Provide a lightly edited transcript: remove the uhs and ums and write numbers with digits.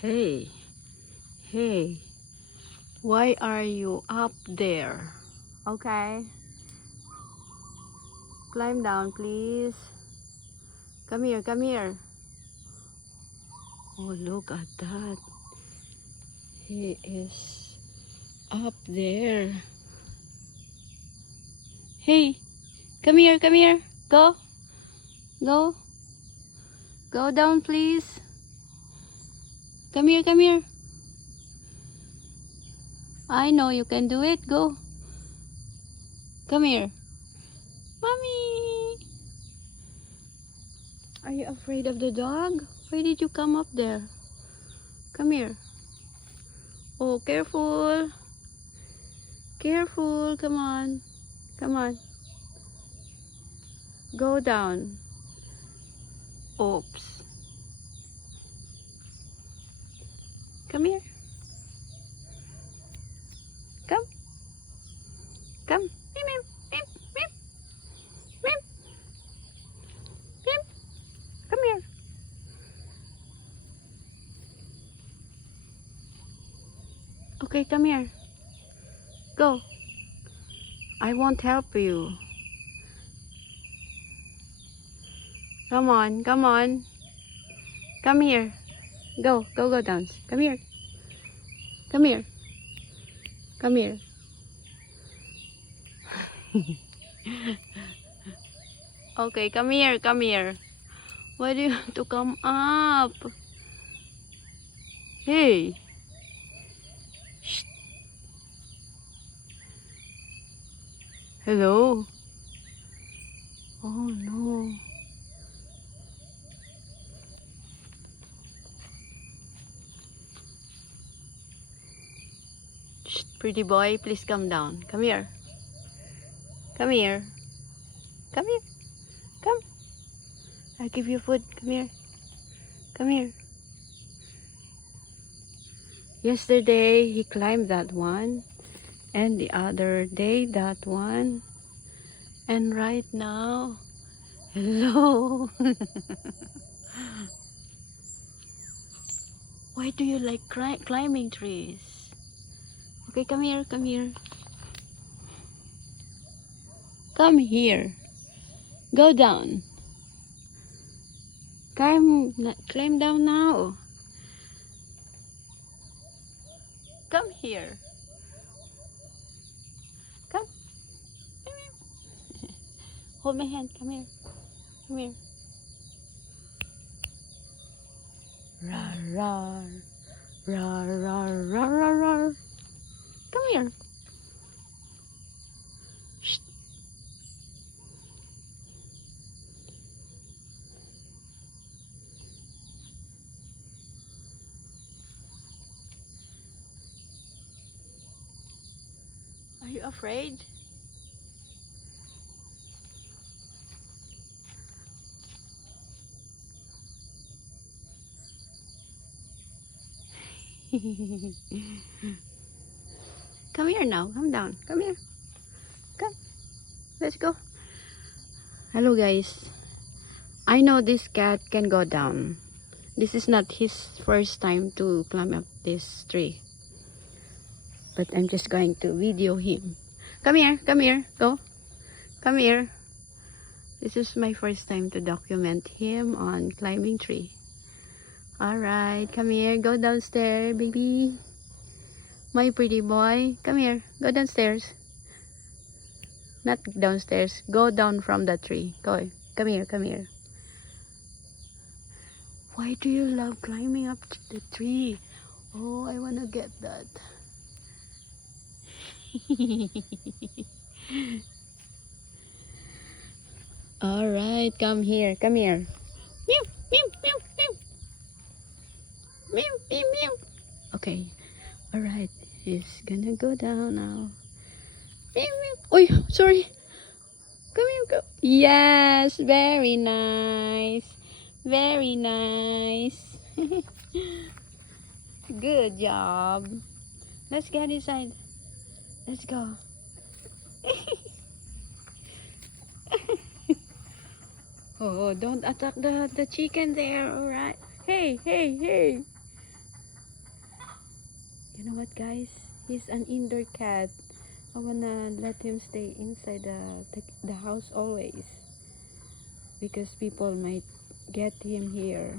Hey, hey, why are you up there? Okay, climb down, please. Come here, come here. Oh, look at that. He is up there. Hey, come here, come here. Go, go, go down, please. Come here, come here. I know you can do it. Go. Come here. Mommy. Are you afraid of the dog? Why did you come up there? Come here. Oh, careful. Careful. Come on. Come on. Go down. Oops. Come here. Come. Come. Meep, meep, meep, meep. Meep. Meep. Come here. Okay, come here. Go. I won't help you. Come on, come on. Come here. Go, go, go down. Come here. Come here. Come here. Okay, come here, come here. Why do you have to come up? Hey. Shh. Hello. Oh no. Shh, pretty boy, please come down. Come here. Come here. Come here. Come. I'll give you food. Come here. Come here. Yesterday, he climbed that one. And the other day, that one. And right now, hello. Why do you like climbing trees? Okay, come here, come here. Come here. Go down. Climb down now. Come here. Come. Come here. Hold my hand. Come here. Come here. Rar, rar. Rar, rar, rar, rar, rar. Come here. Shh. Are you afraid? Come here now. Come down. Come here. Come. Let's go. Hello guys. I know this cat can go down. This is not his first time to climb up this tree. But I'm just going to video him. Come here. Come here. Go. Come here. This is my first time to document him on climbing tree. Alright, come here. Go downstairs, baby. My pretty boy. Come here. Go downstairs. Not downstairs. Go down from the tree. Go. Come here, come here. Why do you love climbing up the tree? Oh, I want to get that. Alright, come here. Come here. Meow, meow, meow, meow. Meow, meow, meow. Okay. Alright. He's gonna go down now. Meow, meow. Oh, sorry. Come here, go. Yes, very nice. Very nice. Good job. Let's get inside. Let's go. Oh, don't attack the chicken there, alright? Hey, hey, hey. You know what, guys? He's an indoor cat. I wanna let him stay inside the house always, because people might get him here.